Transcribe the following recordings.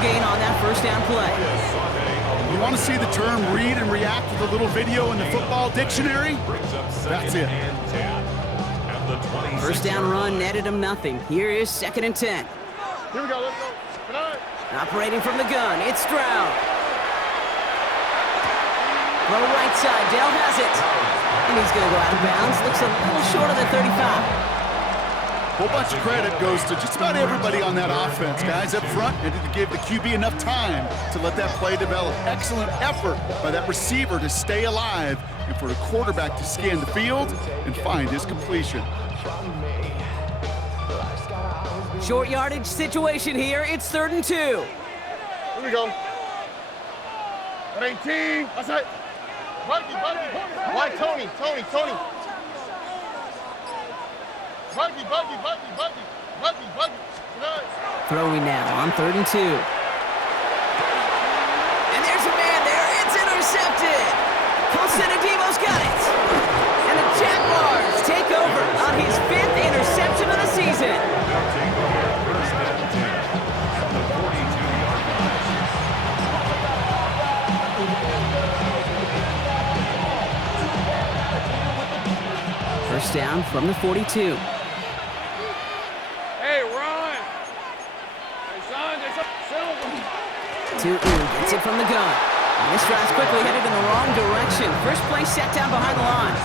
gain on that first down play. You want to see the term read and react with a little video in the football dictionary? That's it. First down run netted him nothing. Here is 2nd and 10. Here we go, let's go. Operating from the gun, it's Stroud. Throw right side, Dell has it. And he's going to go out of bounds. Looks a little short of the 35. Whole bunch of credit goes to just about everybody on that offense. Guys up front needed to give the QB enough time to let that play develop. Excellent effort by that receiver to stay alive and for the quarterback to scan the field and find his completion. Short yardage situation here. It's 3rd and 2. Here we go. 18. That's it. Buggy. Why Tony? Buggy. Throwing now on 3rd and 2. And there's a man there. It's intercepted. Constantino's got it. And the Jaguars take over on his 5th interception of the season. First down from the 42. Hey, Ron. Hey, son. Tootin gets it from the gun. And this drive's quickly headed in the wrong direction. First play set down behind the line.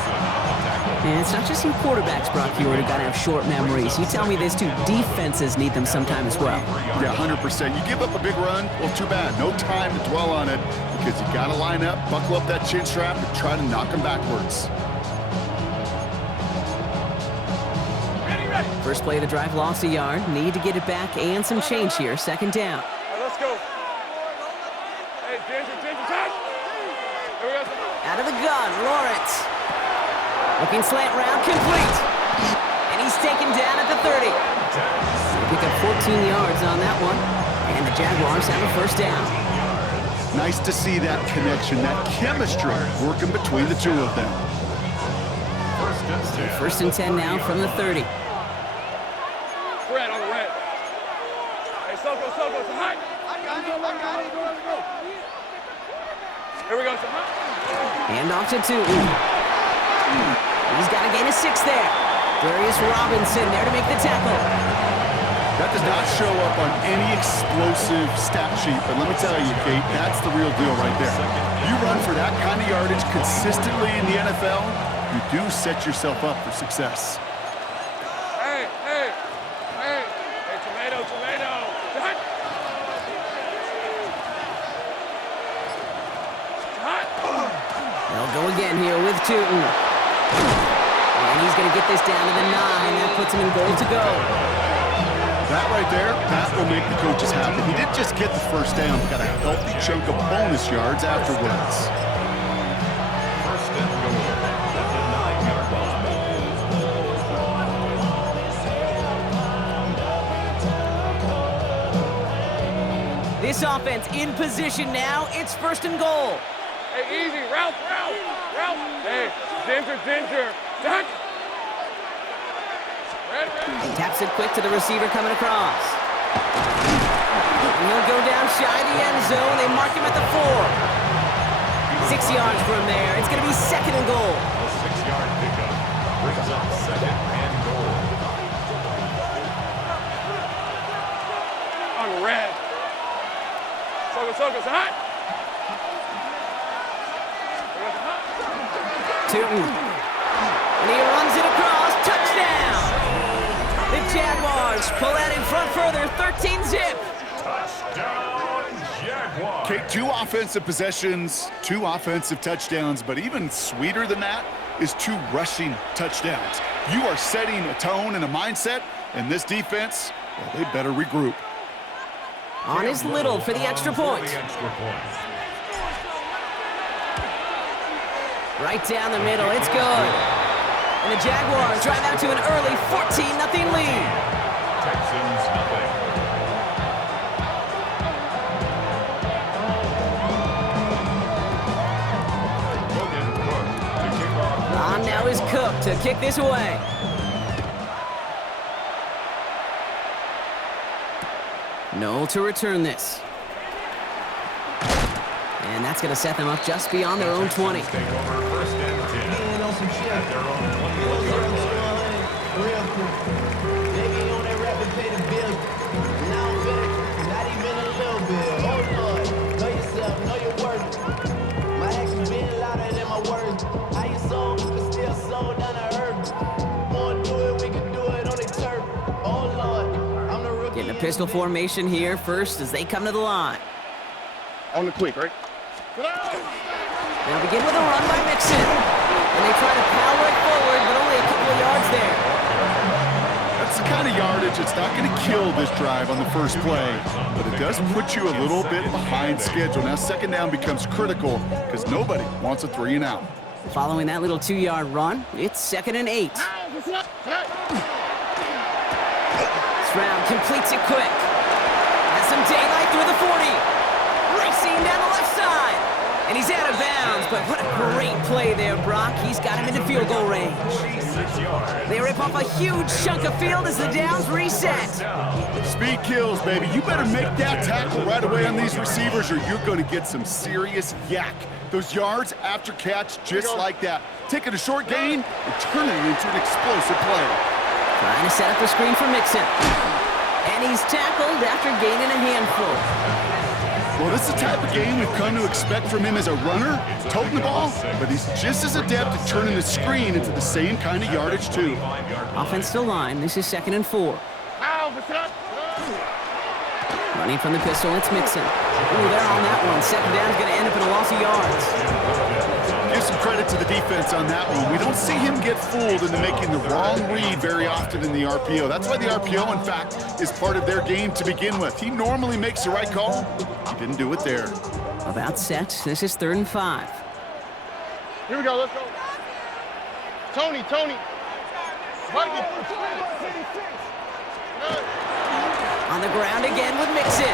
And it's not just some quarterbacks, Brock Hewitt, who got to have short memories. You tell me this too, defenses need them sometime as well. Yeah, 100%. You give up a big run, well, too bad. No time to dwell on it because you got to line up, buckle up that chin strap, and try to knock them backwards. First play of the drive lost a yard. Need to get it back and some change here. 2nd down. Right, let's go. Hey, Ginger, touch. Out of the gun, Lawrence. Looking slant round, complete. And he's taken down at the 30. They pick up 14 yards on that one. And the Jaguars have a first down. Nice to see that connection, that chemistry working between the two of them. First and 10 now from the 30. Red on the red. Hey, Soko, it's a hot. Here we go, it's a hot. Hand off to Tootin. He's got to gain a 6 there. Darius Robinson there to make the tackle. That does not show up on any explosive stat sheet, but let me tell you, Kate, that's the real deal right there. You run for that kind of yardage consistently in the NFL, you do set yourself up for success. Hey, tomato. Hot. They'll go again here with Tootin. And he's going to get this down to the 9. That puts him in goal to go. That right there, that will make the coaches happy. He didn't just get the first down, but got a healthy chunk of bonus yards afterwards. First and goal at the 9-yard line. This offense in position now. It's 1st and goal. Hey, easy. Ralph. Hey, Ginger. Touch. Red. Taps it quick to the receiver coming across. And he'll go down shy of the end zone. They mark him at the 4. 6 yards from there. It's going to be 2nd and goal. A 6-yard pickup brings up 2nd and goal. On the red. Soko's hot. Tootin. And he runs it across. Touchdown! The Jaguars pull out in front further. 13-zip. Touchdown, Jaguars. Kate, 2 offensive possessions, 2 offensive touchdowns, but even sweeter than that is 2 rushing touchdowns. You are setting a tone and a mindset, and this defense, well, they better regroup. On is Little for the extra point. Right down the middle, it's good. And the Jaguars drive out to an early 14-0 lead. Texans nothing. On now is Cook to kick this away. Noel to return this. And that's going to set them up just beyond their own 20. Take over first and 10 at their own 21-yard line. Getting a pistol formation here first as they come to the line. On the quick, right? They'll begin with a run by Mixon. And they try to power it forward, but only a couple of yards there. That's the kind of yardage that's not going to kill this drive on the first play, but it does put you a little bit behind schedule. Now second down becomes critical because nobody wants a 3 and out. Following that little 2-yard run, it's 2nd and 8. Stroud completes it quick. Has some daylight through the 40. Racing down the left side. And he's out of bounds, but what a great play there, Brock. He's got him into field goal range. They rip off a huge chunk of field as the downs reset. Speed kills, baby. You better make that tackle right away on these receivers or you're going to get some serious yak. Those yards after catch just like that. Taking a short gain and turning it into an explosive play. Trying to set up a screen for Mixon. And he's tackled after gaining a handful. Well, this is the type of game we've come to expect from him as a runner, toting the ball, but he's just as adept at turning the screen into the same kind of yardage, too. Offense to line. This is 2nd and 4. Running from the pistol, it's Mixon. Ooh, they're on that one. Second down's going to end up in a loss of yards. Give some credit to the defense on that one. We don't see him get fooled into making the wrong read very often in the RPO. That's why the RPO, in fact, is part of their game to begin with. He normally makes the right call. He didn't do it there. About set. This is 3rd and 5. Here we go, let's go. Tony. On the ground again with Mixon.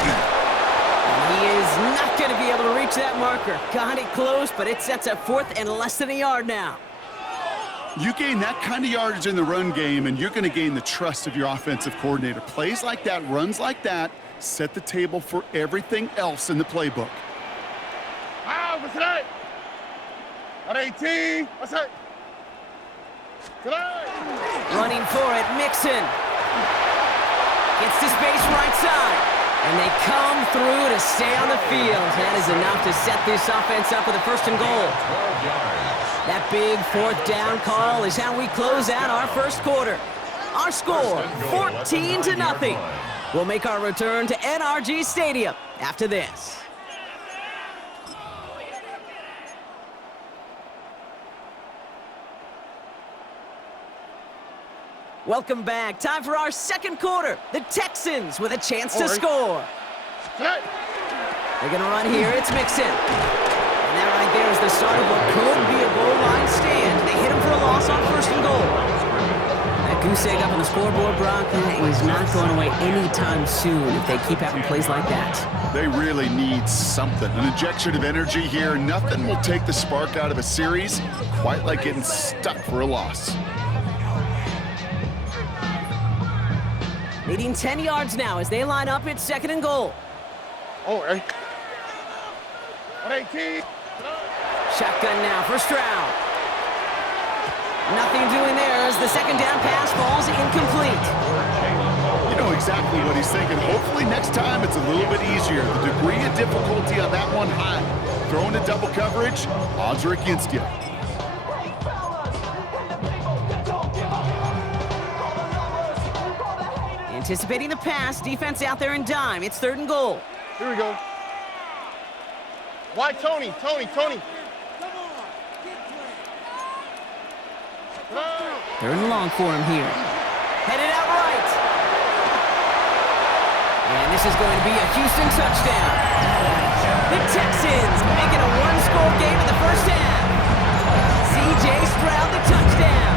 And he is not going to be able to reach that marker. Got it close, but it sets up 4th and less than a yard now. You gain that kind of yardage in the run game, and you're going to gain the trust of your offensive coordinator. Plays like that, runs like that, set the table for everything else in the playbook. What's that? At 18, what's that? Running for it, Mixon. Gets to space right side. And they come through to stay on the field. That is enough to set this offense up with a 1st and goal. That big 4th down call is how we close out our first quarter. Our score, 14-0. We'll make our return to NRG Stadium after this. Welcome back. Time for our second quarter. The Texans with a chance to score. They're going to run here. It's Mixon. And that right there is the start of what could be a goal line stand. They hit him for a loss on 1st and goal. That goose egg up on the scoreboard, Brock, that is not going away anytime soon if they keep having plays like that. They really need something. An injection of energy here. Nothing will take the spark out of a series quite like getting stuck for a loss. Leading 10 yards now as they line up. It's 2nd and goal. At 18. Shotgun now for Stroud. Nothing doing there as the 2nd down pass falls incomplete. You know exactly what he's thinking. Hopefully next time it's a little bit easier. The degree of difficulty on that one high. Throwing to double coverage, odds are against you. Anticipating the pass, defense out there in dime. It's 3rd and goal. Here we go. Why Tony? 3rd and long for him here. Headed out right. And this is going to be a Houston touchdown. The Texans make it a 1-score game in the first half. C.J. Stroud, the touchdown.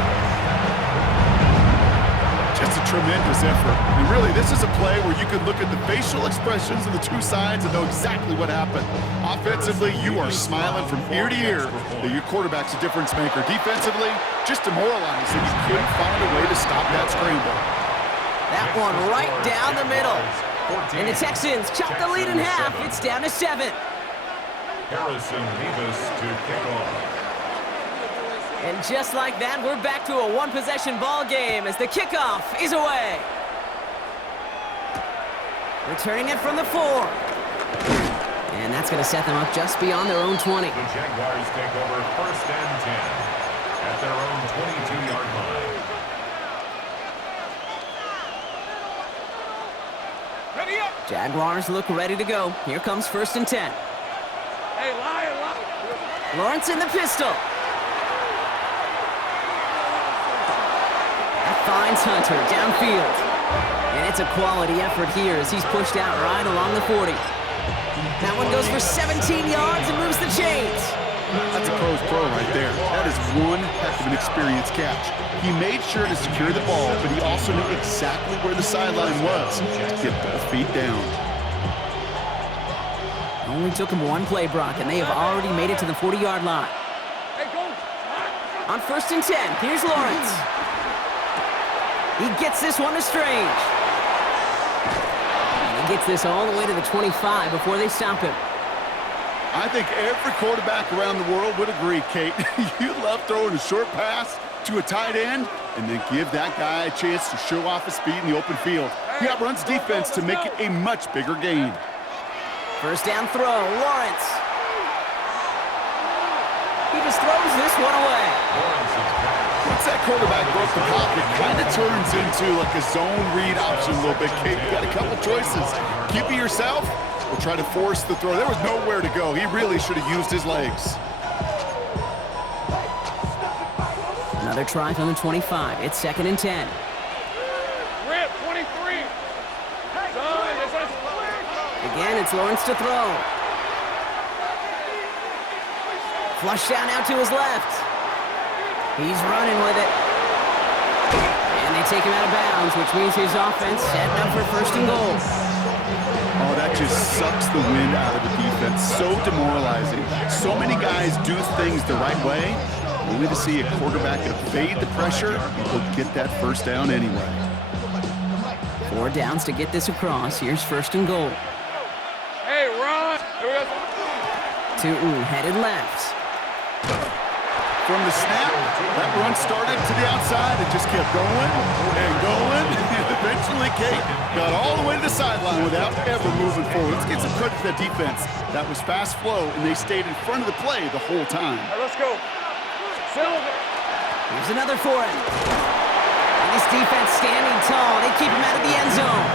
Just a tremendous effort. And really, this is a play where you can look at the facial expressions of the two sides and know exactly what happened. Offensively, you are smiling from ear to ear that your quarterback's a difference maker. Defensively, just demoralized that you couldn't find a way to stop that scramble. That one right down the middle. And the Texans chop the lead in half. It's down to 7. Harrison Davis to kick off. And just like that, we're back to a one-possession ball game as the kickoff is away. Returning it from the 4. And that's going to set them up just beyond their own 20. The Jaguars take over 1st and 10 at their own 22-yard line. Ready up. Jaguars look ready to go. Here comes 1st and 10. Hey, lie. Lawrence in the pistol. That finds Hunter downfield. And it's a quality effort here as he's pushed out right along the 40. That one goes for 17 yards and moves the chains. That's a pro's pro right there. That is one heck of an experienced catch. He made sure to secure the ball, but he also knew exactly where the sideline was to get both feet down. Only took him one play, Brock, and they have already made it to the 40-yard line. Hey, go. On 1st and 10, here's Lawrence. He gets this one to Strange. And he gets this all the way to the 25 before they stop him. I think every quarterback around the world would agree, Kate. You love throwing a short pass to a tight end and then give that guy a chance to show off his speed in the open field. He outruns defense to make it a much bigger gain. 1st down throw, Lawrence. He just throws this one away. Once that quarterback broke the pocket, kind of turns into like a zone read option a little bit, Kate. You got a couple choices. Keep it yourself or try to force the throw. There was nowhere to go. He really should have used his legs. Another try from the 25. It's 2nd and 10. Rip, 23. Again, it's Lawrence to throw. Flush down out to his left. He's running with it. And they take him out of bounds, which means his offense setting up for 1st and goal. Oh, that just sucks the wind out of the defense. So demoralizing. So many guys do things the right way, only to see a quarterback evade the pressure and he'll get that 1st down anyway. 4 downs to get this across. Here's 1st and goal. Hey, run. Tootin headed left. From the snap, that run started to the outside and just kept going and going. And eventually, Kate got all the way to the sideline without ever moving forward. Let's get some credit to that defense. That was fast flow, and they stayed in front of the play the whole time. Hey, let's go. Silver. Here's another for him. And this defense standing tall. They keep him out of the end zone.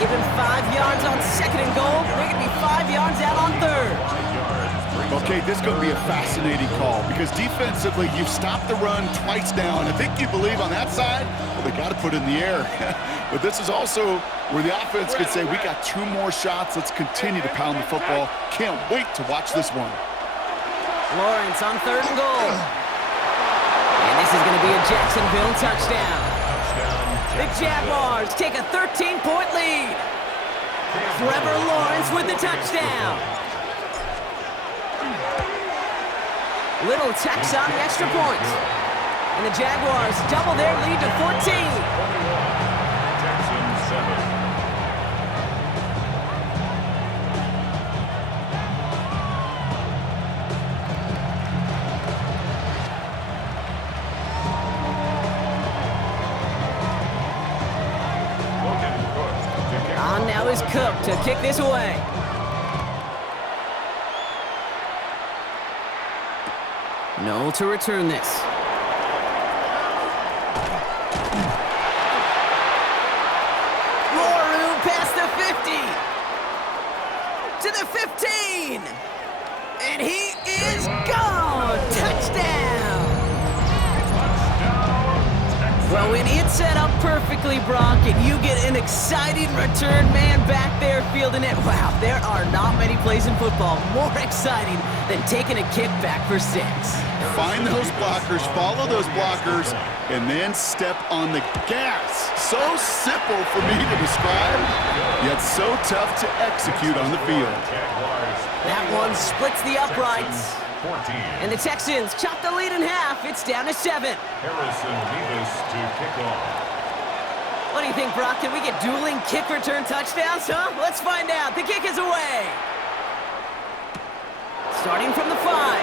Give him 5 yards on 2nd and goal. They're going to be 5 yards out on 3rd. Okay, this is going to be a fascinating call because defensively, you've stopped the run twice now, and I think you believe on that side, well, they got to put it in the air. But this is also where the offense could say, we got 2 more shots. Let's continue to pound the football. Can't wait to watch this one. Lawrence on 3rd and goal. And this is going to be a Jacksonville touchdown. The Jaguars take a 13-point lead. Trevor Lawrence with the touchdown. Little text on the extra point. And the Jaguars double their lead to 14. Jackson 7. On now is Cook to kick this away. Noel to return this. More room past the 50. To the 15. And he is gone. Touchdown. Well, when it's set up perfectly, Brock, and you get an exciting return man back there fielding it, wow, there are not many plays in football more exciting than taking a kick back for 6. Find those blockers, follow those blockers, and then step on the gas. So simple for me to describe, yet so tough to execute on the field. That one splits the uprights. 14. And the Texans chop the lead in half. It's down to 7. Harrison Davis to kick off. What do you think, Brock? Can we get dueling kick return touchdowns, huh? Let's find out. The kick is away. starting from the 5.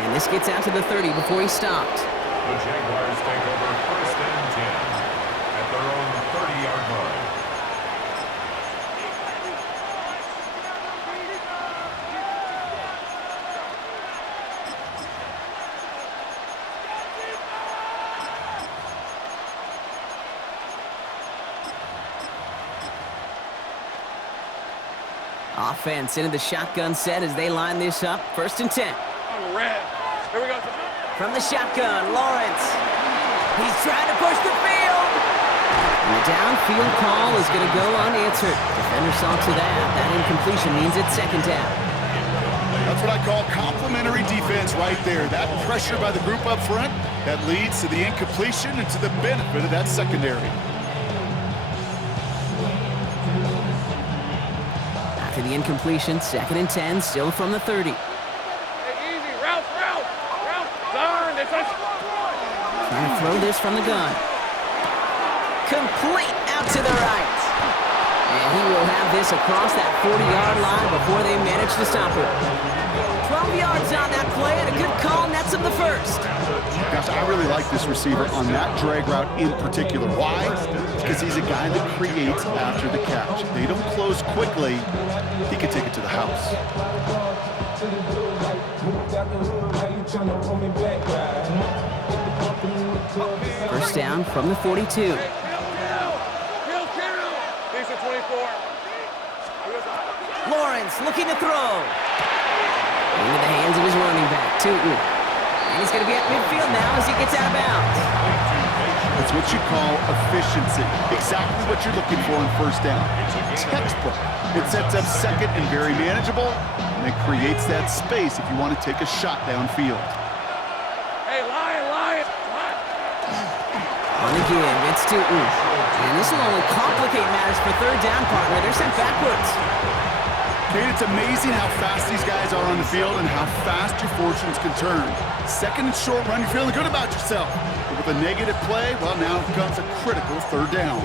And this gets out to the 30 before he stopped. The Jaguars take over 1st and 10 at their own 30-yard line. Offense into the shotgun set as they line this up. 1st and 10. Red. Here we go. From the shotgun, Lawrence. He's trying to push the field. And the downfield call is going to go unanswered. Defender saw to that. That incompletion means it's 2nd down. That's what I call complimentary defense right there. That pressure by the group up front, that leads to the incompletion and to the benefit of that secondary. After the incompletion, 2nd and 10, still from the 30. Hey, easy. Route. Darn. Trying to throw this from the gun. Complete out to the right. And he will have this across that 40-yard line before they manage to stop it. 12 yards on that play and a good call nets him the 1st. Gosh, I really like this receiver on that drag route in particular. Why? Because he's a guy that creates after the catch. They don't close quickly. He can take it to the house. 1st down from the 42. Kill. He's a 24. Lawrence looking to throw. Into the hands of his running back, Tootin. And he's going to be at midfield now as he gets out of bounds. That's what you call efficiency. Exactly what you're looking for on 1st down. Textbook. It sets up 2nd and very manageable, and it creates that space if you want to take a shot downfield. Hey, Lion. On again, it's Tootin. And this will only complicate matters for 3rd down, partner. They're sent backwards. Kate, it's amazing how fast these guys are on the field and how fast your fortunes can turn. 2nd and short run, you're feeling good about yourself. But with a negative play, well, now comes a critical 3rd down.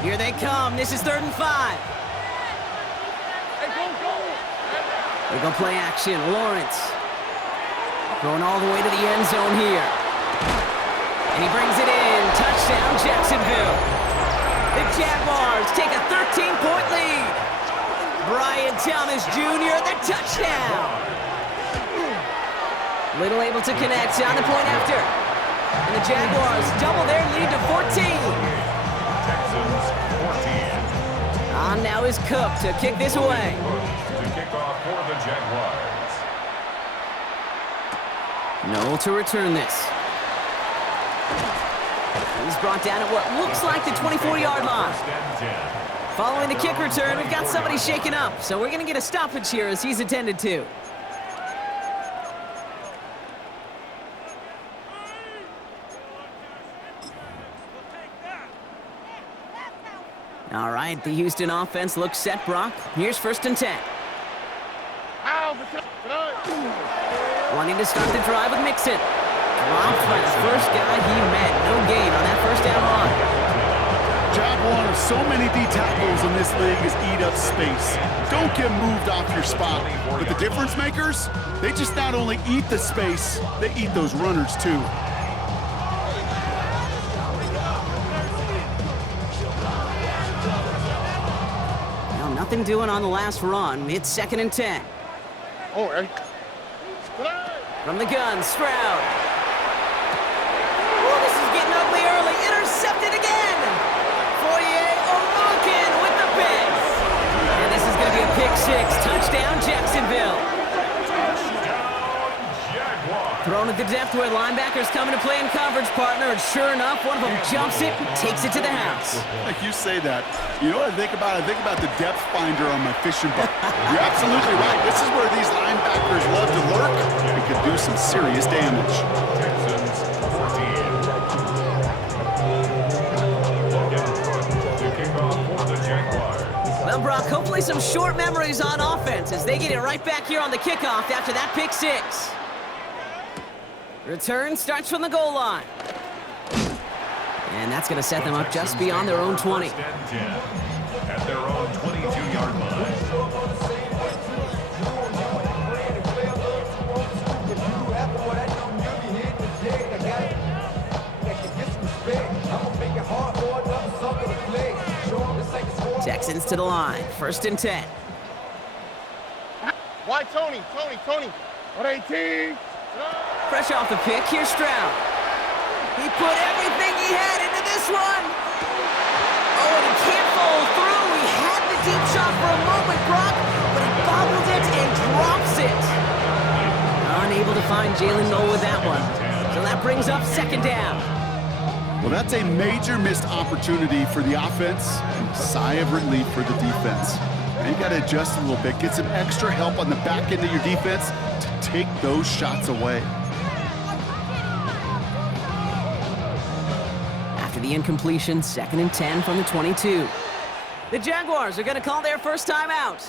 Here they come. This is 3rd and 5. Hey, go. They're going to play action. Lawrence going all the way to the end zone here. And he brings it in. Touchdown, Jacksonville. The Jaguars take a 13-point lead. Brian Thomas Jr., the touchdown. Little able to connect on the point after. And the Jaguars double their lead to 14. Texans 14. On now is Cook to kick this away. To kick off for the Jaguars. Noel to return this. He's brought down at what looks like the 24-yard line. Following the kick return, we've got somebody shaken up, so we're going to get a stoppage here as he's attended to. All right, the Houston offense looks set, Brock. Here's 1st and 10. Wanting to start the drive with Mixon. Dropped by the first guy he met. No gain on that 1st down run. Job one of so many D tackles in this league is eat up space. Don't get moved off your spot. But the difference makers, they just not only eat the space, they eat those runners too. Now nothing doing on the last run. It's 2nd and 10. From the gun, Stroud. Oh, this is getting ugly early. Intercepted again. O'Malkin with the pick. And this is going to be a pick 6. Touchdown, Jacksonville. Thrown at the depth where linebackers coming to play in coverage, partner. And sure enough, one of them jumps it and takes it to the house. Like you say that. You know what I think about? I think about the depth finder on my fishing boat. You're absolutely right. This is where these linebackers love to lurk. It could do some serious damage. Texans 14. To kick off for the Jaguars. Well, Brock, hopefully some short memories on offense as they get it right back here on the kickoff after that pick 6. Return starts from the goal line. And that's going to set them up just beyond their own 20. First and 10 at their own 22-yard line. Texans to the line. First and 10. Why Tony? What 18? Fresh off the pick, here's Stroud. He put everything he had into this one. Oh, and he can't follow through. He had the deep shot for a moment, Brock, but he bobbled it and drops it. Unable to find Jalen Noel with that one. So that brings up second down. Well, that's a major missed opportunity for the offense and sigh of relief for the defense. Now you got to adjust a little bit, get some extra help on the back end of your defense to take those shots away. After the incompletion, second and 10 from the 22. The Jaguars are going to call their first time out.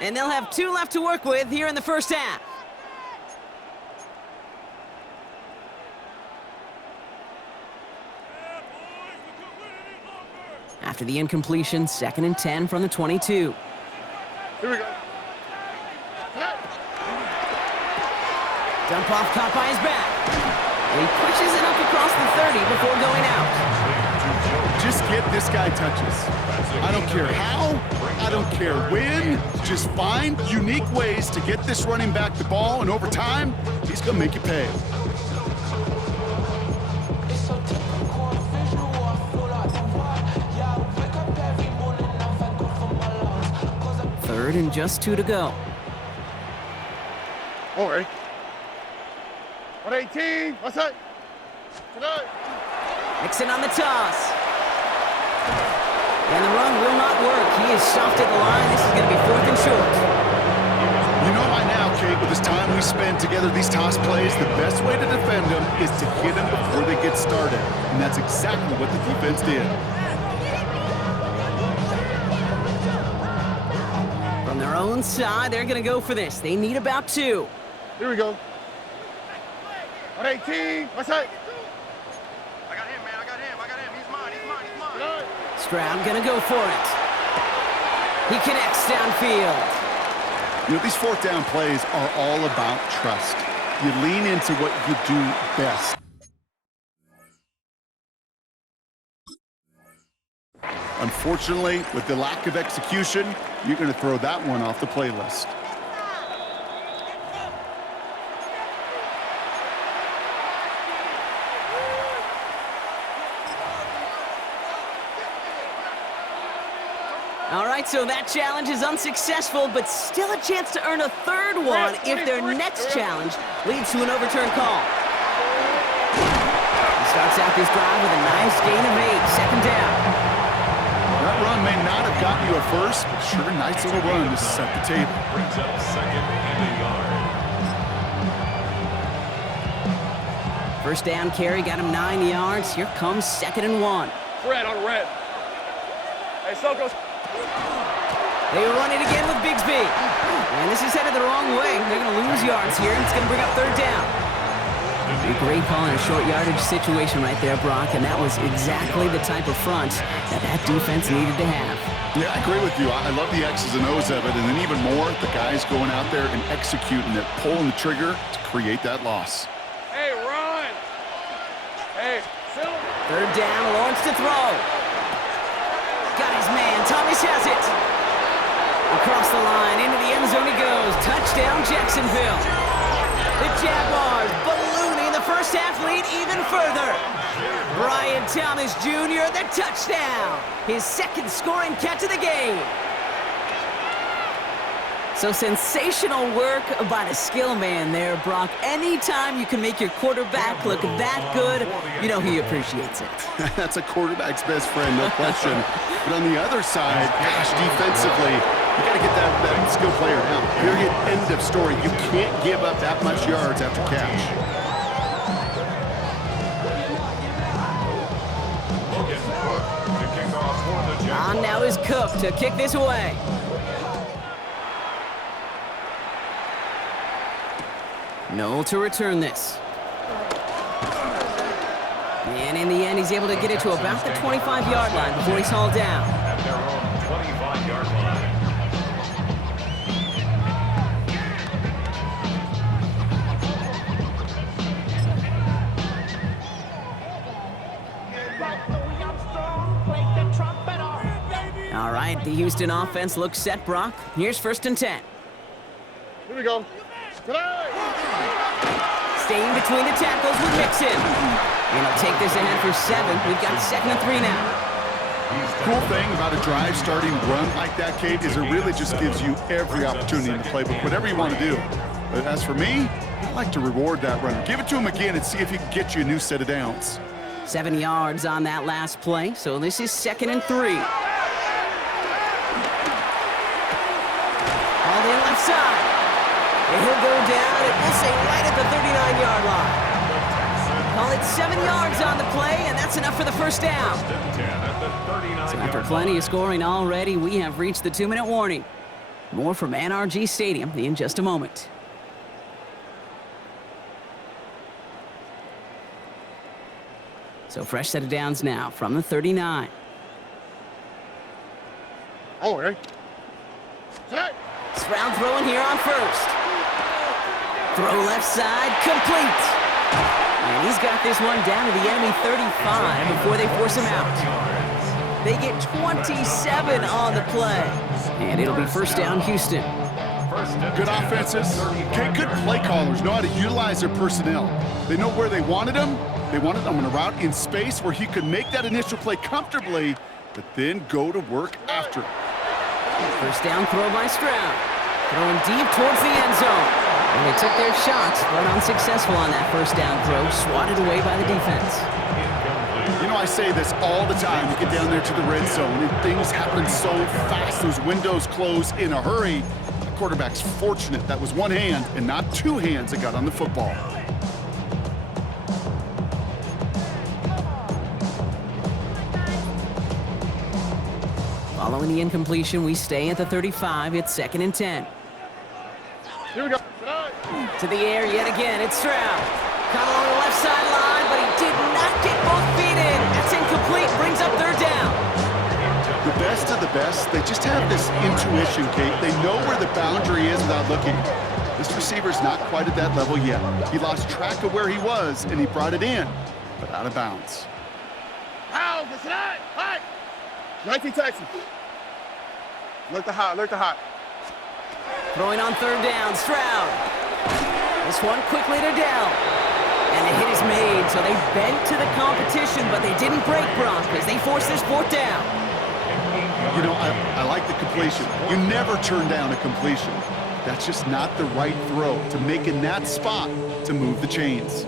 And they'll have 2 left to work with here in the first half. After the incompletion, second and 10 from the 22. Here we go. Dump off caught by his back. And he pushes it up across the 30 before going out. Just get this guy touches. I don't care how, I don't care when. Just find unique ways to get this running back the ball, and over time, he's going to make you pay. Third and just 2 to go. All right. What 18? What's that? Tonight. Mixon on the toss. And the run will not work. He is stuffed at the line. This is going to be 4th and short. You know by now, Kate, with this time we spend together, these toss plays, the best way to defend them is to hit them before they get started. And that's exactly what the defense did. From their own side, they're going to go for this. They need about 2. Here we go. What 18? What's that? I got him, man. I got him. He's mine. Stroud going to go for it. He connects downfield. You know, these 4th down plays are all about trust. You lean into what you do best. Unfortunately, with the lack of execution, you're going to throw that one off the playlist. All right, so that challenge is unsuccessful, but still a chance to earn a 3rd one if their next challenge leads to an overturned call. He starts out this drive with a nice gain of 8, second down. That run may not have gotten you a first, but sure, nice little run to set the table. Brings up second and a yard. First down carry got him 9 yards. Here comes 2nd and 1. Red on red. Hey, Sokos. They run it again with Bigsby. And this is headed the wrong way. They're going to lose yards here, and it's going to bring up 3rd down. A great call in a short yardage situation right there, Brock, and that was exactly the type of front that defense needed to have. Yeah, I agree with you. I love the X's and O's of it, and then even more, the guys going out there and executing it, pulling the trigger to create that loss. Hey, run. Hey, Phil. 3rd down, Lawrence to throw. Got his man. Thomas has it. Across the line, into the end zone he goes. Touchdown, Jacksonville. The Jaguars ballooning the first half lead even further. Brian Thomas Jr., the touchdown. His 2nd scoring catch of the game. So sensational work by the skill man there, Brock. Anytime you can make your quarterback look that good, you know he appreciates it. That's a quarterback's best friend, no question. But on the other side, gosh, defensively, you got to get that skill player down. Period, end of story. You can't give up that much yards after catch. On now is Cook to kick this away. Noel to return this. And in the end, he's able to get it to about the 25-yard line before he's hauled down. At their own 25-yard line. All right, the Houston offense looks set, Brock. Here's 1st and 10. Here we go. Staying between the tackles with Mixon. And he'll take this ahead for 7. We've got 2nd and 3 now. Cool thing about a drive starting run like that, Kate, is it really just gives you every opportunity in the playbook, whatever you want to do. But as for me, I like to reward that runner. Give it to him again and see if he can get you a new set of downs. 7 yards on that last play, so this is 2nd and 3. All in left side. And he'll go down, and we'll say right at the 39-yard line. Call it 7 yards on the play, and that's enough for the 1st down. So after plenty of scoring already, we have reached the 2-minute warning. More from NRG Stadium in just a moment. So fresh set of downs now from the 39. Oh, okay. Stroud throwing here on 1st. Throw left side, complete. And he's got this one down to the enemy 35 before they force him out. They get 27 on the play. And it'll be 1st down, Houston. Good offenses. Okay, good play callers know how to utilize their personnel. They know where they wanted him. They wanted him on a route in space where he could make that initial play comfortably, but then go to work after. 1st down throw by Stroud. Throwing deep towards the end zone. And they took their shots, but unsuccessful on that 1st down throw, swatted away by the defense. You know, I say this all the time. You get down there to the red zone, and things happen so fast. Those windows close in a hurry. The quarterback's fortunate that was one hand and not 2 hands that got on the football. Following the incompletion, we stay at the 35. It's 2nd and 10. Here we go. To the air yet again, it's Stroud. Caught along the left sideline, but he did not get both feet in. That's incomplete, brings up 3rd down. The best of the best, they just have this intuition, Kate. They know where the boundary is without looking. This receiver's not quite at that level yet. He lost track of where he was, and he brought it in, but out of bounds. How? That's right. Hi. 19 Texans. Alert the hot. Alert the hot. Throwing on 3rd down, Stroud. This one quickly to Dell. And the hit is made, so they bent to the competition, but they didn't break Brock as they forced this 4th down. You know, I like the completion. You never turn down a completion. That's just not the right throw to make in that spot to move the chains.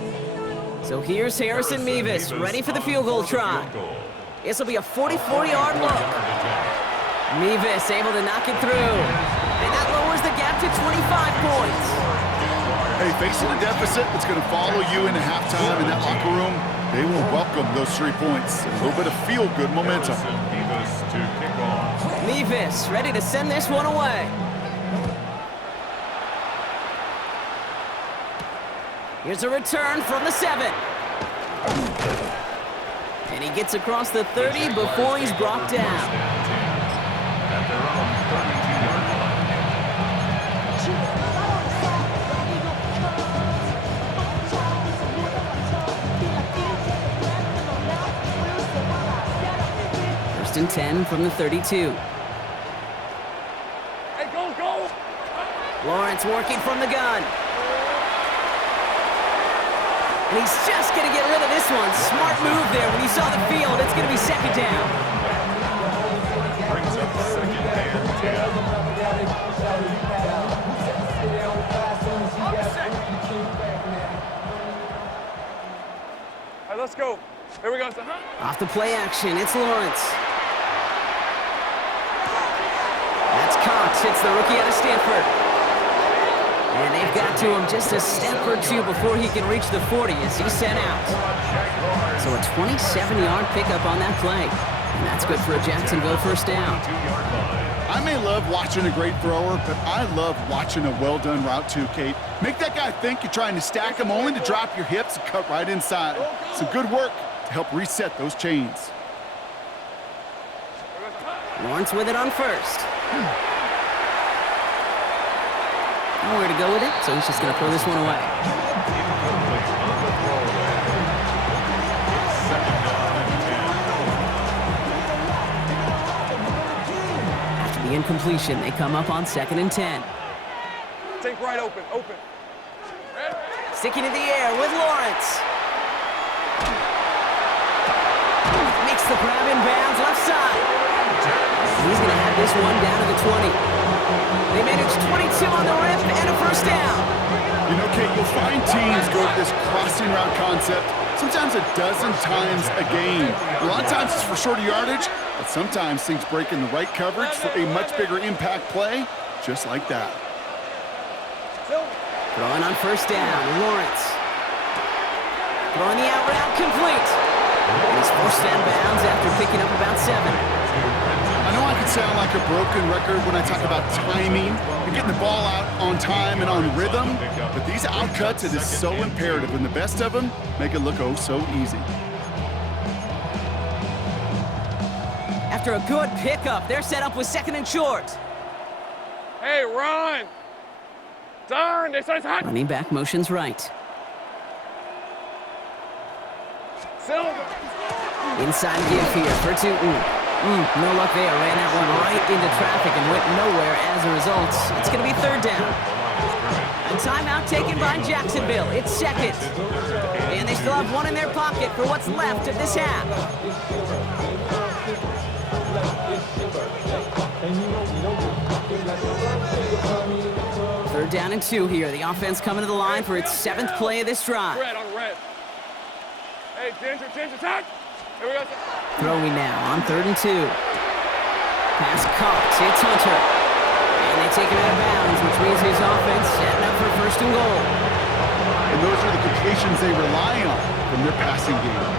So here's Harrison Mevis, ready for the field goal try. This will be a 44-yard look. Mevis able to knock it through. And that lowers the gap to 25 points. Hey, facing a deficit that's going to follow you into halftime in that locker room, they will welcome those 3 points. A little bit of feel-good momentum. Mevis ready to send this one away. Here's a return from the 7. And he gets across the 30 before he's brought down. At their own 32-yard line. First and 10 from the 32. Hey, go. Lawrence working from the gun. And he's just going to get rid of this one. Smart move there when you saw the field. It's going to be 2nd down. Brings up 2nd and 10. All right, let's go. Here we go. Off the play action, it's Lawrence. That's Cox. It's the rookie out of Stanford. And they've got to him just a step or 2 before he can reach the 40 as he's sent out. So a 27-yard pickup on that play. And that's good for a Jacksonville 1st down. I may love watching a great thrower, but I love watching a well-done route too, Kate. Make that guy think you're trying to stack him only to drop your hips and cut right inside. Some good work to help reset those chains. Lawrence with it on first. Nowhere to go with it, so he's just going to throw this one away. After the incompletion, they come up on 2nd and 10. Take right open. Sticking in the air with Lawrence. Makes the grab in bounds left side. He's going to have this one down to the 20. They manage 22 on the rip and a first down. You know, Kate, you'll find teams go with this crossing route concept sometimes a dozen times a game. A lot of times it's for shorter yardage, but sometimes things break in the right coverage for a much bigger impact play, just like that. Throwing on first down, Lawrence. Throwing the out route complete. And he's forced out of bounds after picking up about 7. I know I can sound like a broken record when I talk about timing and getting the ball out on time and on rhythm, but these outcuts, it is so imperative, and the best of them make it look oh so easy. After a good pickup, they're set up with 2nd and short. Hey, run! Turn! They start hot! Running back motions right. Silver! Inside give here for Tootin. No luck there. Ran that one right into traffic and went nowhere as a result. It's going to be 3rd down. A timeout taken by Jacksonville. It's 2nd. And they still have one in their pocket for what's left of this half. 3rd down and 2 here. The offense coming to the line for its 7th play of this drive. Red on red. Hey, Ginger, attack! Here we go. Throwing now on 3rd and 2. Pass caught. It's Hunter. And they take him out of bounds, which means his offense setting up for 1st and goal. And those are the completions they rely on from their passing game.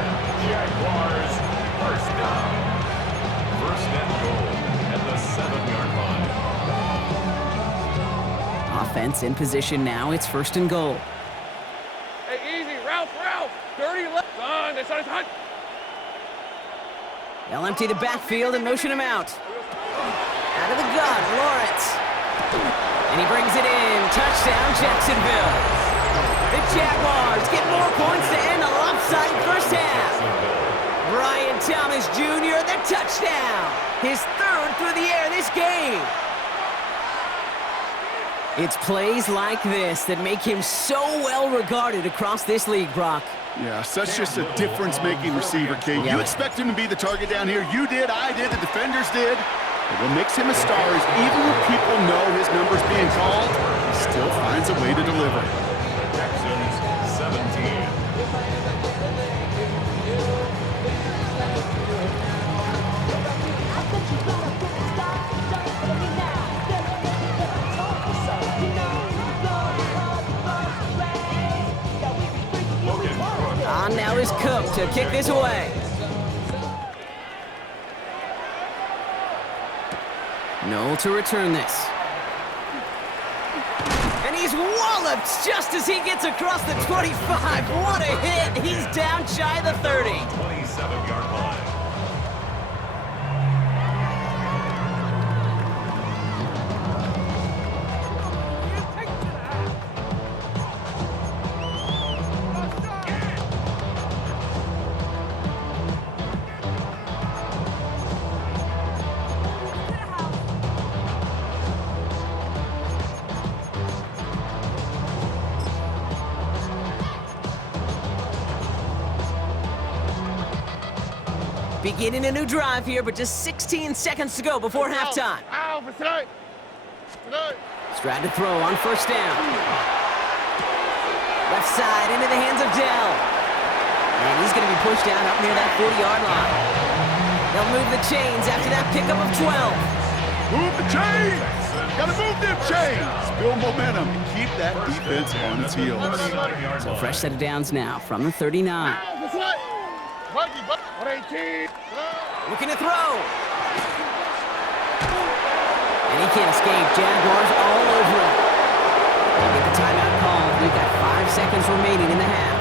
Jaguars, first down. 1st and goal at the 7-yard line. Offense in position now. It's 1st and goal. Hey, easy, Ralph! 30 left. Done. They started hot. They'll empty the backfield and motion him out. Out of the gun, Lawrence. And he brings it in. Touchdown, Jacksonville. The Jaguars get more points to end a lopsided first half. Brian Thomas Jr., the touchdown. His 3rd through the air this game. It's plays like this that make him so well regarded across this league, Brock. Yeah, such just a difference-making receiver, Kate. You expect him to be the target down here. You did, I did, the defenders did. But what makes him a star is even when people know his number's being called, he still finds a way to deliver. Texans 17. On now is Cook to kick this away. Noel to return this. And he's walloped just as he gets across the 25. What a hit. He's down shy of the 30. 27-yard line. Beginning a new drive here, but just 16 seconds to go before halftime. Strad to throw on 1st down. Left side into the hands of Dell. And he's going to be pushed out up near that 40-yard line. They'll move the chains after that pickup of 12. Move the chains! Gotta move them chains! Build momentum and keep that defense on its heels. So fresh set of downs now from the 39. Looking to throw. And he can't escape. Jaguars all over him. They get the timeout called. We've got 5 seconds remaining in the half.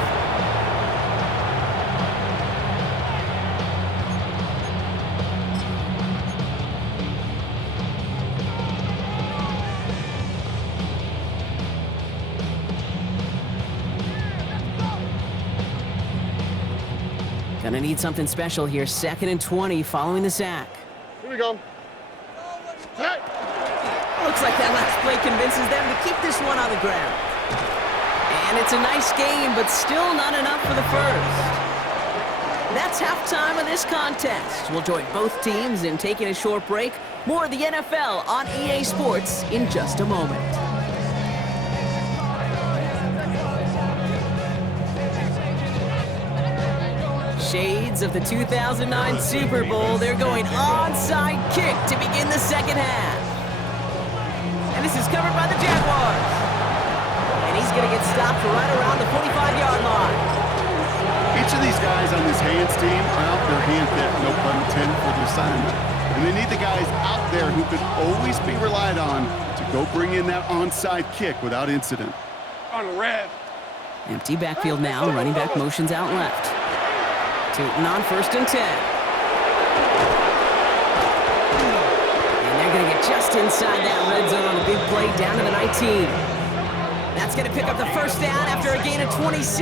Gonna need something special here. 2nd and 20 following the sack. Here we go. Hey. Looks like that last play convinces them to keep this one on the ground. And it's a nice game, but still not enough for the first. That's halftime of this contest. We'll join both teams in taking a short break. More of the NFL on EA Sports in just a moment. Shades of the 2009 Super Bowl. They're going onside kick to begin the second half. And this is covered by the Jaguars. And he's going to get stopped right around the 45-yard line. Each of these guys on this hands team are out there handpicked, no pun intended, for the assignment. And they need the guys out there who can always be relied on to go bring in that onside kick without incident. On red. Empty backfield now. Running back motions out left. Tootin on 1st and 10. And they're going to get just inside that red zone on a big play down to the 19. That's going to pick up the first down after a gain of 26.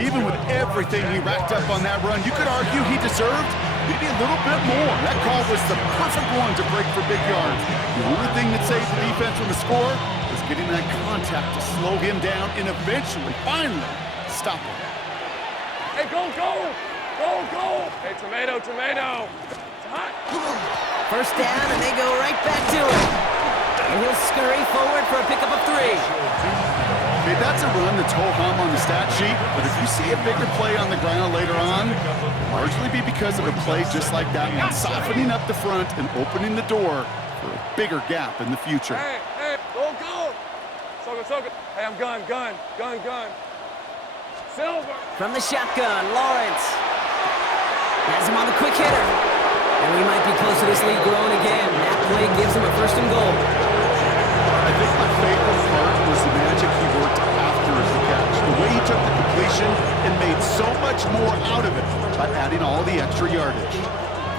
Even with everything he racked up on that run, you could argue he deserved maybe a little bit more. That call was the perfect one to break for big yards. The only thing that saved the defense from a score was getting that contact to slow him down and eventually, finally, stop him. Hey, go, go! Go, go! Hey, tomato, tomato! It's hot! First down, and they go right back to it. And he'll scurry forward for a pickup of 3. Okay, that's a run that's ho-hum on the stat sheet, but if you see a bigger play on the ground later on, it'll largely be because of a play just like that one, softening up the front and opening the door for a bigger gap in the future. Hey, hey, go, go! So good, so good. Hey, I'm gun. Silver! From the shotgun, Lawrence has him on the quick hitter. And we might be close to this lead growing again. That play gives him a 1st and goal. I think my favorite part was the magic he worked after the catch. The way he took the completion and made so much more out of it by adding all the extra yardage.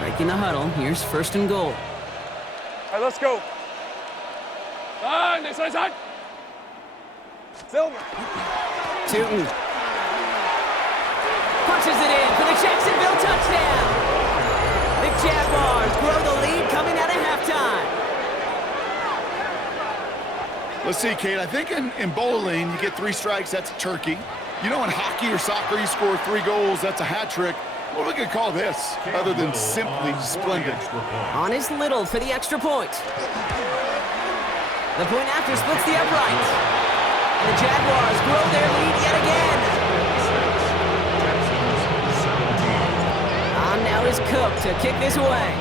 Breaking the huddle, here's 1st and goal. All right, let's go. Side. Silver. Tootin punches it in for the Jacksonville touchdown. The Jaguars grow the lead coming out of halftime. Let's see, Kate. I think in bowling, you get 3 strikes, that's a turkey. You know, in hockey or soccer, you score 3 goals, that's a hat trick. What are we going to call this, other than simply splendid? On his little for the extra point. The point after splits the upright. The Jaguars grow their lead yet again. On now is Cook to kick this away.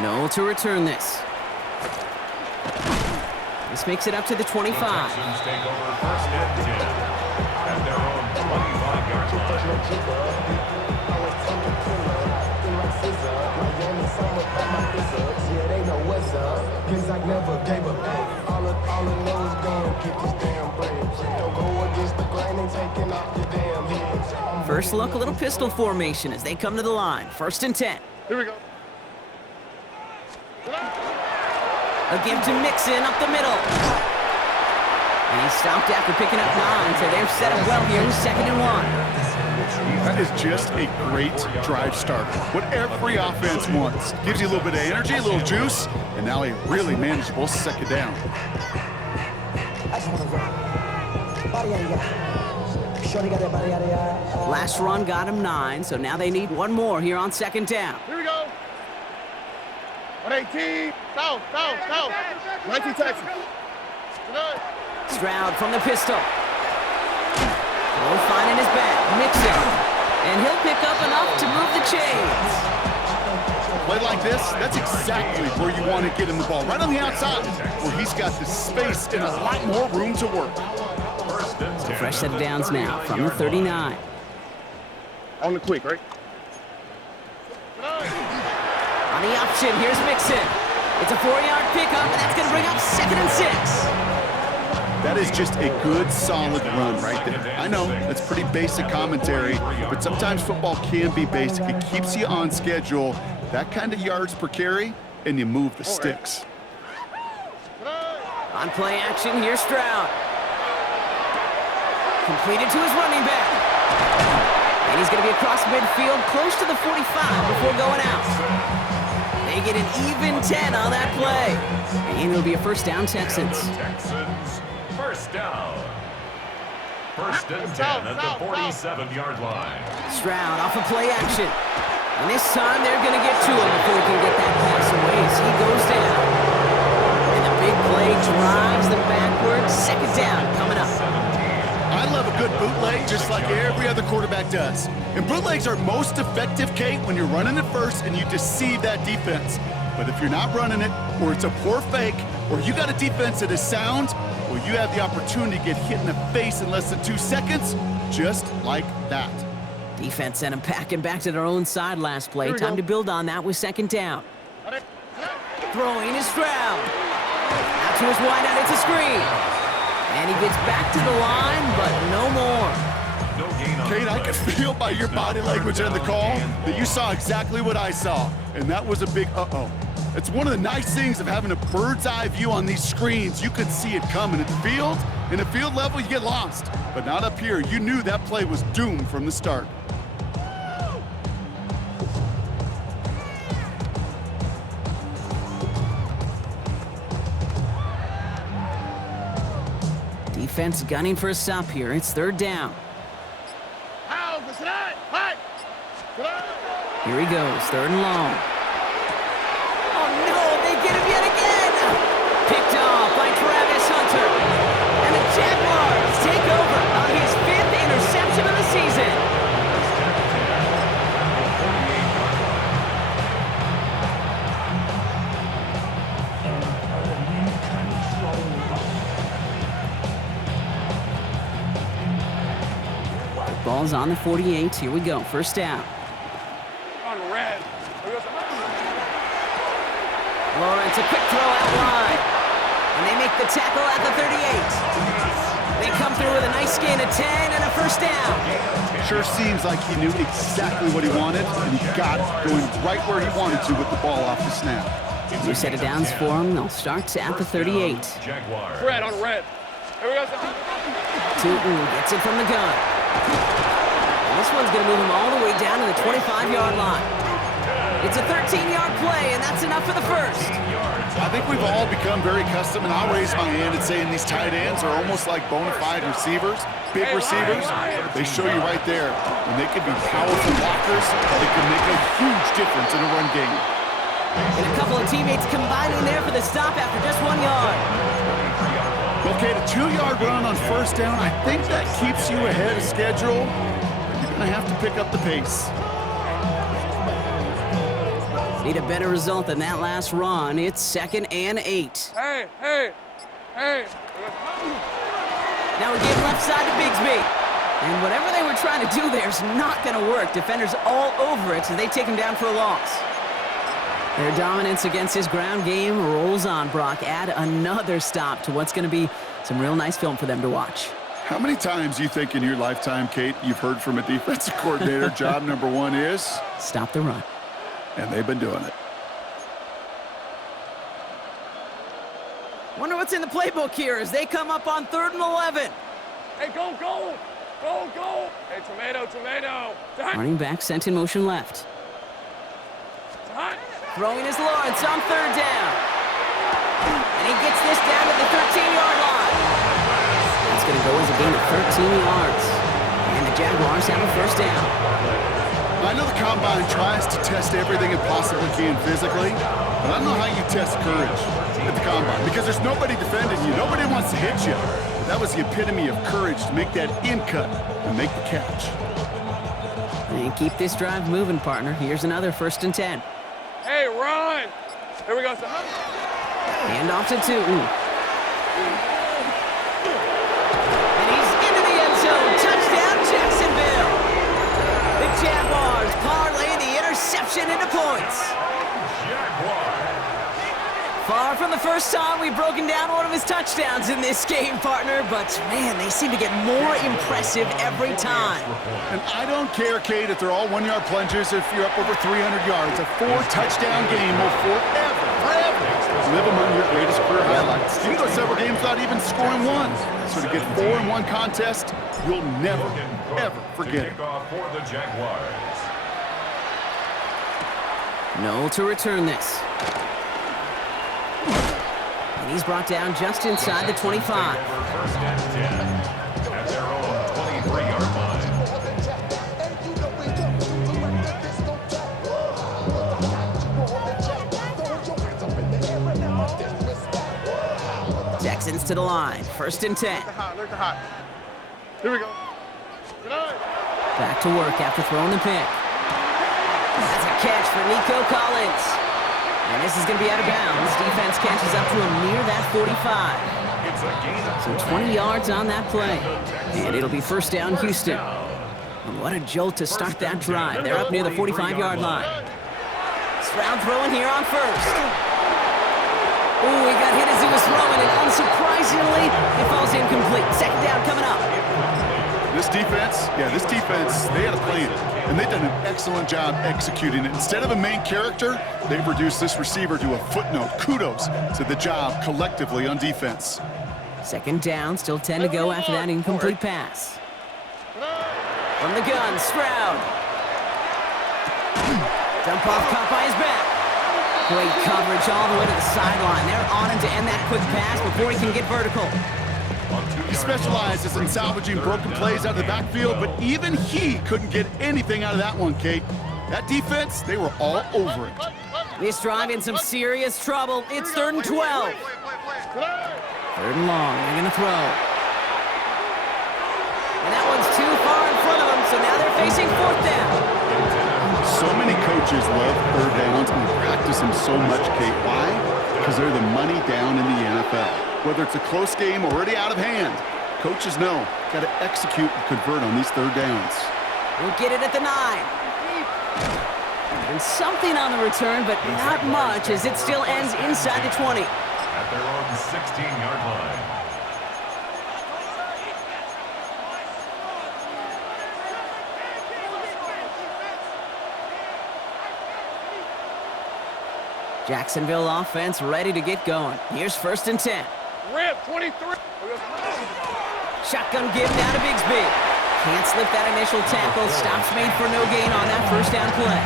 Noel to return this. This makes it up to the 25. Texans take over 1st and 10 at their own 25-yard line. First look, a little pistol formation as they come to the line. 1st and 10. Here we go. A give to Mixon up the middle. And he stopped after picking up 9, so they're set up well here in 2nd and 1. That is just a great drive starter. What every offense wants. Gives you a little bit of energy, a little juice, and now a really manageable 2nd down. Last run got him 9, so now they need 1 more here on 2nd down. Here we go. 118. South. 19 Texans. Stroud from the pistol. Low finding his back. Mixon. And he'll pick up enough to move the chains. Play like this, that's exactly where you want to get him the ball. Right on the outside, where he's got the space and a lot more room to work. So fresh set of downs now from the 39. On the quick, right? On the option, here's Mixon. It's a 4-yard pickup, and that's going to bring up 2nd and 6. That is just a good, solid run right there. I know, that's pretty basic commentary, but sometimes football can be basic. It keeps you on schedule. That kind of yards per carry, and you move the sticks. On play action, here's Stroud. Completed to his running back. And he's going to be across midfield, close to the 45 before going out. They get an even 10 on that play. And it'll be a first down, Texans. Texans, first down. First and 10 at the 47-yard line. Stroud off of play action. And this time they're going to get to him before he can get that pass away as he goes down. And the big play drives them backwards. Second down coming up. I love a good bootleg just like every other quarterback does. And bootlegs are most effective, Kate, when you're running it first and you deceive that defense. But if you're not running it, or it's a poor fake, or you got a defense that is sound, or you have the opportunity to get hit in the face in less than 2 seconds, just like that. Defense sent him packing back to their own side last play. Time to build on that with second down. Throwing is Stroud. Out to his wideout, it's a screen. And he gets back to the line, but no more. No gain on Kate, I could feel by your body language and the call that you saw exactly what I saw, and that was a big uh-oh. It's one of the nice things of having a bird's eye view on these screens. You could see it coming at the field. In the field level, you get lost, but not up here. You knew that play was doomed from the start. Defense gunning for a stop here. It's third down. Here he goes, third and long. Oh no, they get him yet again! Picked off by Travis Hunter. And the Jaguars take over on his 5th interception of the season. Ball's on the 48. Here we go. First down. Lawrence, a quick throw out wide. And they make the tackle at the 38. They come through with a nice gain of 10 and a first down. Sure seems like he knew exactly what he wanted, and he got it, going right where he wanted to with the ball off the snap. New set of downs for him. They'll start at the 38. Jaguars. Red on red. Here we go. Tootin gets it from the gun. And this one's going to move him all the way down to the 25-yard line. It's a 13-yard play, and that's enough for the first. I think we've all become very accustomed, and I'll raise my hand and say these tight ends are almost like bona fide receivers, big receivers. They show you right there, when they can be powerful blockers, they can make a huge difference in a run game. And a couple of teammates combining there for the stop after just 1 yard. Okay, the 2-yard run on first down, I think that keeps you ahead of schedule. You're going to have to pick up the pace. Need a better result than that last run. It's 2nd and 8. Hey. Now we give left side to Bigsby. And whatever they were trying to do there is not going to work. Defenders all over it, so they take him down for a loss. Their dominance against his ground game rolls on, Brock. Add another stop to what's going to be some real nice film for them to watch. How many times do you think in your lifetime, Kate, you've heard from a defensive coordinator, job number 1 is? Stop the run. And they've been doing it. Wonder what's in the playbook here as they come up on 3rd and 11. Hey, go. Hey, tomato. Running back sent in motion left. Throwing his Lawrence on 3rd down. And he gets this down to the 13-yard line. That's going to go as a gain of 13 yards. And the Jaguars have a first down. I know the Combine tries to test everything it possibly can physically, but I don't know how you test courage at the Combine because there's nobody defending you. Nobody wants to hit you. But that was the epitome of courage to make that in-cut and make the catch. And keep this drive moving, partner. Here's another 1st and 10. Hey, run. Here we go. Hand off to Tootin. And he's into the end zone. Touchdown, Jacksonville. The Jaguars parlay the interception into points. Far from the first time we've broken down one of his touchdowns in this game, partner, but man, they seem to get more impressive every time. And I don't care, Kate, if they're all 1-yard plungers, if you're up over 300 yards. A 4-touchdown game will forever live among your greatest career highlights. You can go several games without even scoring one. So to get 4 in one contest, you'll never, ever forget it. For the Jaguars. Noel to return this. And he's brought down just inside the 25. First and 10 at their own 23-yard line. Texans to the line. First and 10. Look the hot. Here we go. Back to work after throwing the pick. That's a catch for Nico Collins. And this is going to be out of bounds. Defense catches up to him near that 45. So 20 yards on that play. And it'll be first down, Houston. And what a jolt to start that drive. They're up near the 45-yard line. Stroud throwing here on first. Ooh, he got hit as he was throwing, and unsurprisingly, it falls incomplete. Second down coming up. This defense, they had a plan, and they've done an excellent job executing it. Instead of a main character, they've reduced this receiver to a footnote. Kudos to the job collectively on defense. Second down, still 10 to go after that incomplete pass. From the gun, Stroud. Dump off caught by his back. Great coverage all the way to the sideline. They're on him to end that quick pass before he can get vertical. He specializes in salvaging broken plays out of the backfield, but even he couldn't get anything out of that one, Kate. That defense, they were all over it. This drive in some serious trouble. It's 3rd and 12. 3rd and long. They're going to throw. And that one's too far in front of them, so now they're facing 4th down. So many coaches love 3rd downs and practice them so much, Kate. Why? Because they're the money down in the NFL. Whether it's a close game already out of hand, coaches know, got to execute and convert on these 3rd downs. We'll get it at the 9. And something on the return, but not much, as it still ends inside the 20. At their own 16-yard line. Jacksonville offense ready to get going. Here's 1st and 10. Rip, 23. Shotgun give down to Bigsby. Can't slip that initial tackle. Stops made for no gain on that first down play.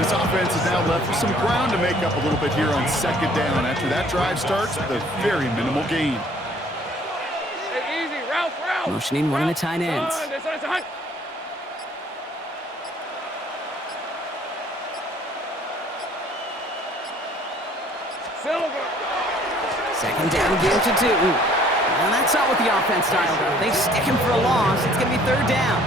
This offense is now left with some ground to make up a little bit here on 2nd down after that drive starts with a very minimal gain. Hey, easy, Ralph. Motioning one of the tight ends. Second down, give to Newton. And that's not what the offense style does. They stick him for a loss. It's going to be 3rd down.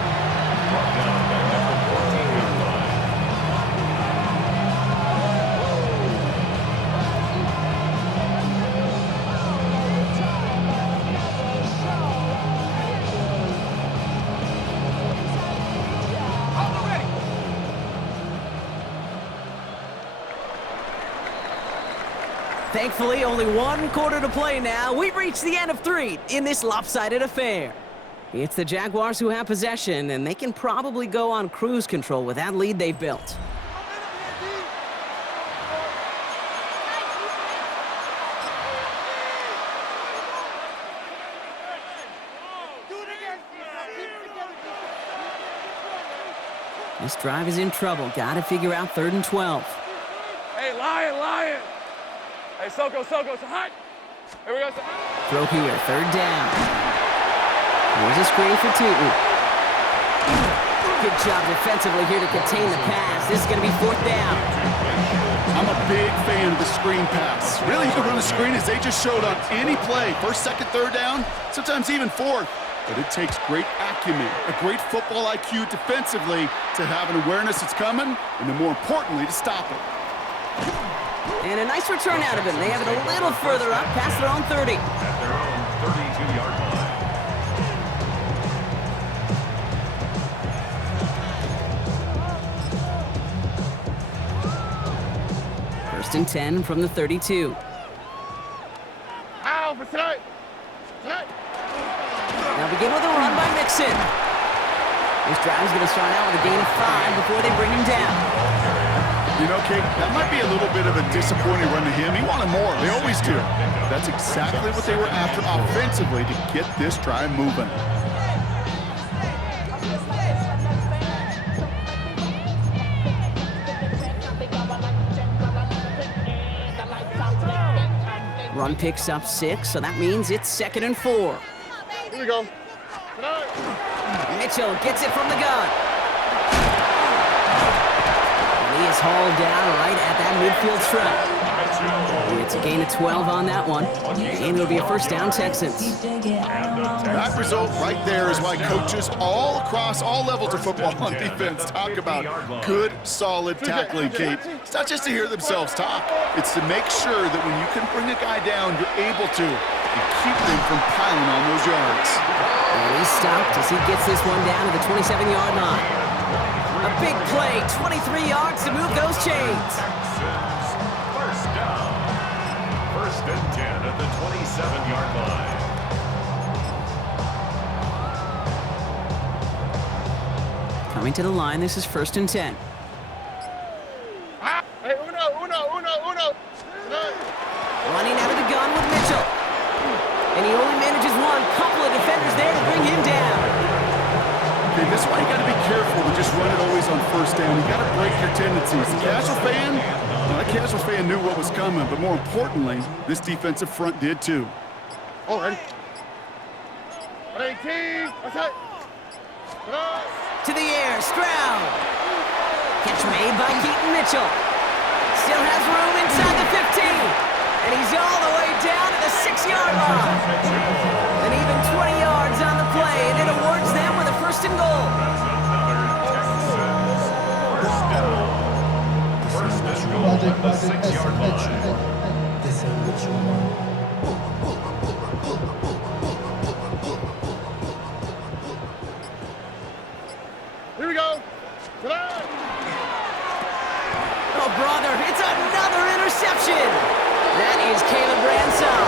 Thankfully, only 1 quarter to play now. We've reached the end of 3 in this lopsided affair. It's the Jaguars who have possession, and they can probably go on cruise control with that lead they've built. This drive is in trouble. Got to figure out 3rd and 12. Hey, Lion. Hey, Soko, so hot. Here we go, so hot. Throw here, 3rd down. Here's a screen for Tootin. Good job defensively here to contain the pass. This is going to be 4th down. I'm a big fan of the screen pass. Really, you can run a screen as they just showed on any play. 1st, 2nd, 3rd down, sometimes even 4th. But it takes great acumen, a great football IQ defensively to have an awareness it's coming, and then more importantly, to stop it. And a nice return out of him. They have it a little further up, past their own 30. At their own 32-yard line. 1st and 10 from the 32. Ow, for tonight. Now begin with a run by Mixon. This drive is going to start out with a gain of 5 before they bring him down. You know, Kate, that might be a little bit of a disappointing run to him. He wanted more. They always do. That's exactly what they were after offensively to get this drive moving. Run picks up 6, so that means it's 2nd and 4. Here we go. Mitchell gets it from the gun. And he is hauled down right at that midfield stripe. It's a gain of 12 on that one. And it'll be a first down, Texans. That result right there is why coaches all across all levels of football on defense talk about good, solid tackling, Kate. It's not just to hear themselves talk. It's to make sure that when you can bring a guy down, you're able to and keep them from piling on those yards. And he's stopped as he gets this one down to the 27-yard line. A big play, 23 yards to move those chains. First down. 1st and 10 at the 27-yard line. Coming to the line, this is 1st and 10. Hey, uno. Running out of the gun with Mitchell. And he only manages one. Couple of defenders there to bring him down. Okay, this is why you got to be careful to just run it always on 1st down. You got to break your tendencies. The casual fan, well, that casual fan knew what was coming, but more importantly, this defensive front did too. Oh, ready. 18. That's it. To the air, Stroud. Catch made by Keaton Mitchell. Still has room inside the 15. And he's all the way down to the 6-yard line. And even 20 yards on the play, and it awards them with a 1st and goal. First and goal at the 6-yard line. Here we go. Oh, brother, it's another interception. That is Caleb Ransom.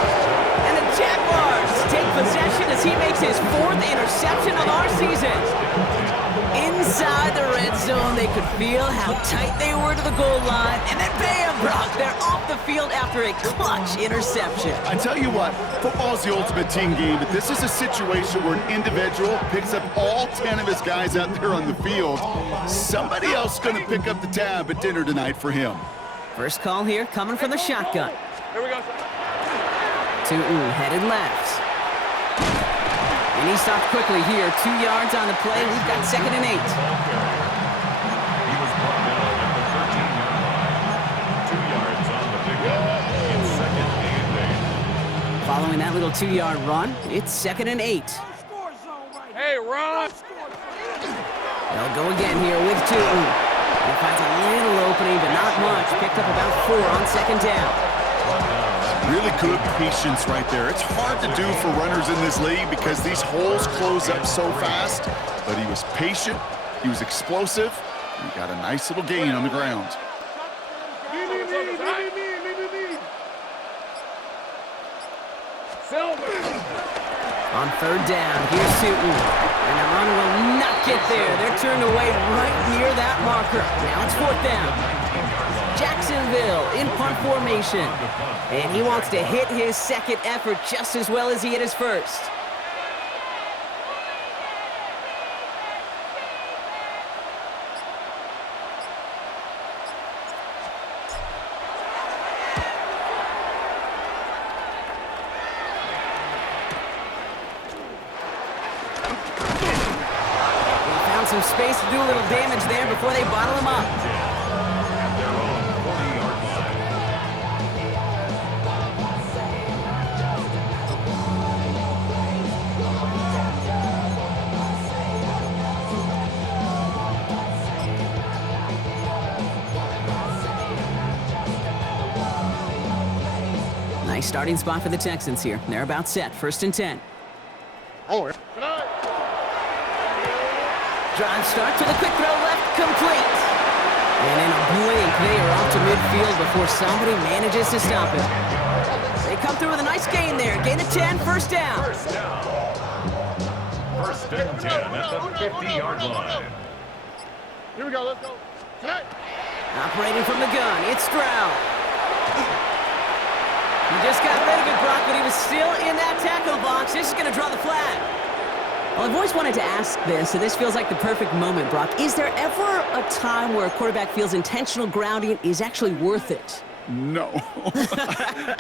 And the Jaguars take possession as he makes his 4th interception of our season. Inside the red zone, they could feel how tight they were to the goal line. And then bam, Brock, they're off the field after a clutch interception. I tell you what, football is the ultimate team game, but this is a situation where an individual picks up all 10 of his guys out there on the field. Somebody else is going to pick up the tab at dinner tonight for him. First call here coming from the shotgun. Here we go. Tootin headed left. And he stopped quickly here. 2 yards on the play. We've got 2nd and 8. He was brought down at the 13-yard line. 2 yards on the pickup. It's 2nd and 8. Following that little 2-yard run, it's 2nd and 8. Hey, Ron. They'll go again here with Tootin. He finds a little opening, but not much. Picked up about 4 on 2nd down. Really good patience right there. It's hard to do for runners in this league because these holes close up so fast, but he was patient, he was explosive, and he got a nice little gain on the ground. On 3rd down, here's Tootin. And the run will not get there. They're turned away right near that marker. Now it's 4th down. Jacksonville in punt formation. And he wants to hit his 2nd effort just as well as he hit his 1st. They found some space to do a little damage there before they bottle him up. Nice starting spot for the Texans here. They're about set. 1st and 10. Oh, Drive start to the quick throw left, complete. And in a blink, they are off to midfield before somebody manages to stop him. They come through with a nice gain there. Gain of 10, 1st down. 1st and 10 at the 50-yard line. Here we go, let's go. Tonight. Operating from the gun, it's Stroud. He just got rid of it, Brock, but he was still in that tackle box. This is going to draw the flag. Well, I've always wanted to ask this, and this feels like the perfect moment, Brock. Is there ever a time where a quarterback feels intentional grounding is actually worth it? No.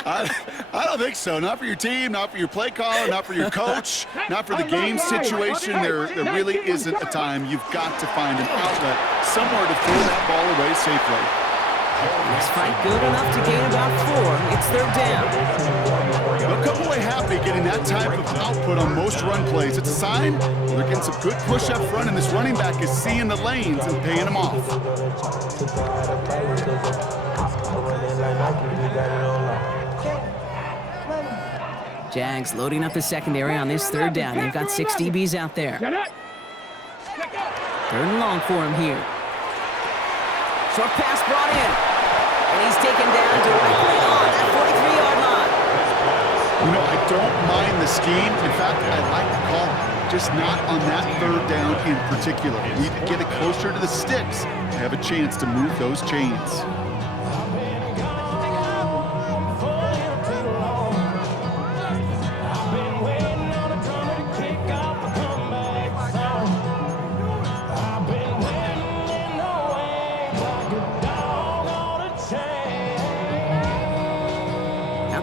I don't think so. Not for your team, not for your play caller, not for your coach, not for the game situation. There really isn't a time. You've got to find an outlet somewhere to throw that ball away safely. This fight good enough to gain about 4. It's 3rd down. They'll come away happy getting that type of output on most run plays. It's a sign they're getting some good push up front, and this running back is seeing the lanes and paying them off. Jags loading up the secondary on this 3rd down. They've got 6 DBs out there. 3rd and long for him here. Short pass brought in. And he's taken down directly on that 43-yard line. You know, I don't mind the scheme. In fact, I like the call. Just not on that 3rd down in particular. You need to get it closer to the sticks to have a chance to move those chains.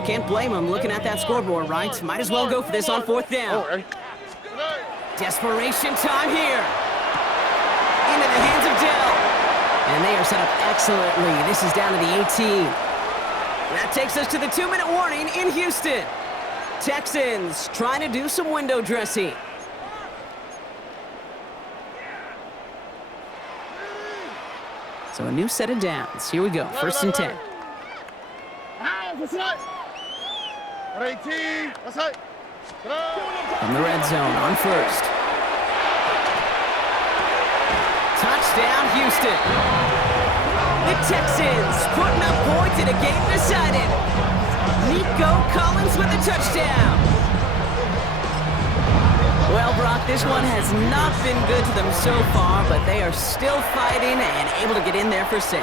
Can't blame him looking at that scoreboard, right? Might as well go for this on 4th down. Desperation time here. Into the hands of Dell. And they are set up excellently. This is down to the 18. That takes us to the 2-minute warning in Houston. Texans trying to do some window dressing. So a new set of downs. Here we go. 1st and 10. From the red zone on 1st. Touchdown, Houston. The Texans putting up points in a game decided. Nico Collins with a touchdown. Well, Brock, this one has not been good to them so far, but they are still fighting and able to get in there for 6.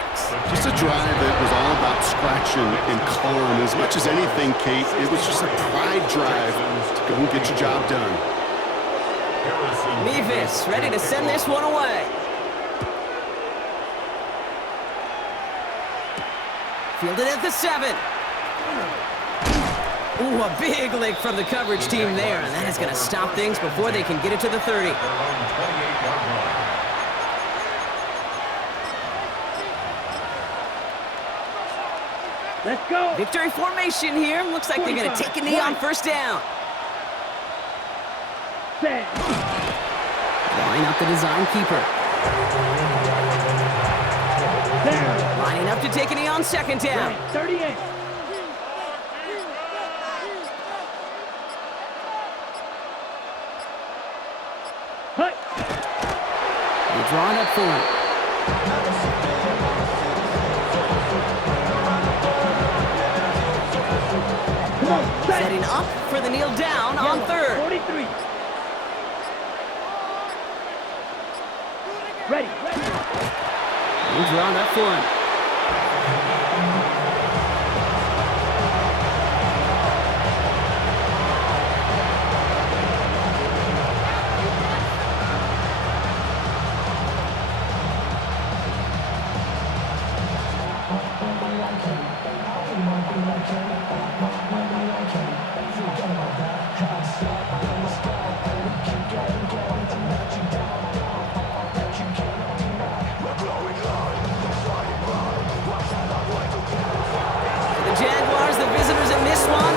Just a drive that was all about scratching and clawing. As much as anything, Kate, it was just a pride drive to go and get your job done. Mevis ready to send this one away. Fielded at the 7. Ooh, a big lick from the coverage team there, and that is going to stop things before they can get it to the 30. Let's go. Victory formation here. Looks like they're going to take a knee on 1st down. Set. Line up the design keeper. There. Lining up to take a knee on 2nd down. 38. Hut. They draw it up for him. Setting up for the kneel down on 3rd. 43. Ready. He's drawn up for him.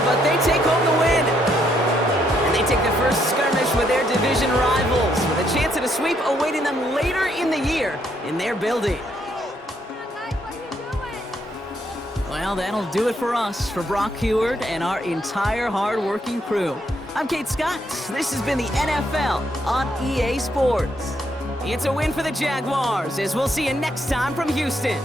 But they take home the win. And they take the first skirmish with their division rivals, with a chance at a sweep awaiting them later in the year in their building. Well, that'll do it for us, for Brock Heward and our entire hard-working crew. I'm Kate Scott. This has been the NFL on EA Sports. It's a win for the Jaguars, as we'll see you next time from Houston.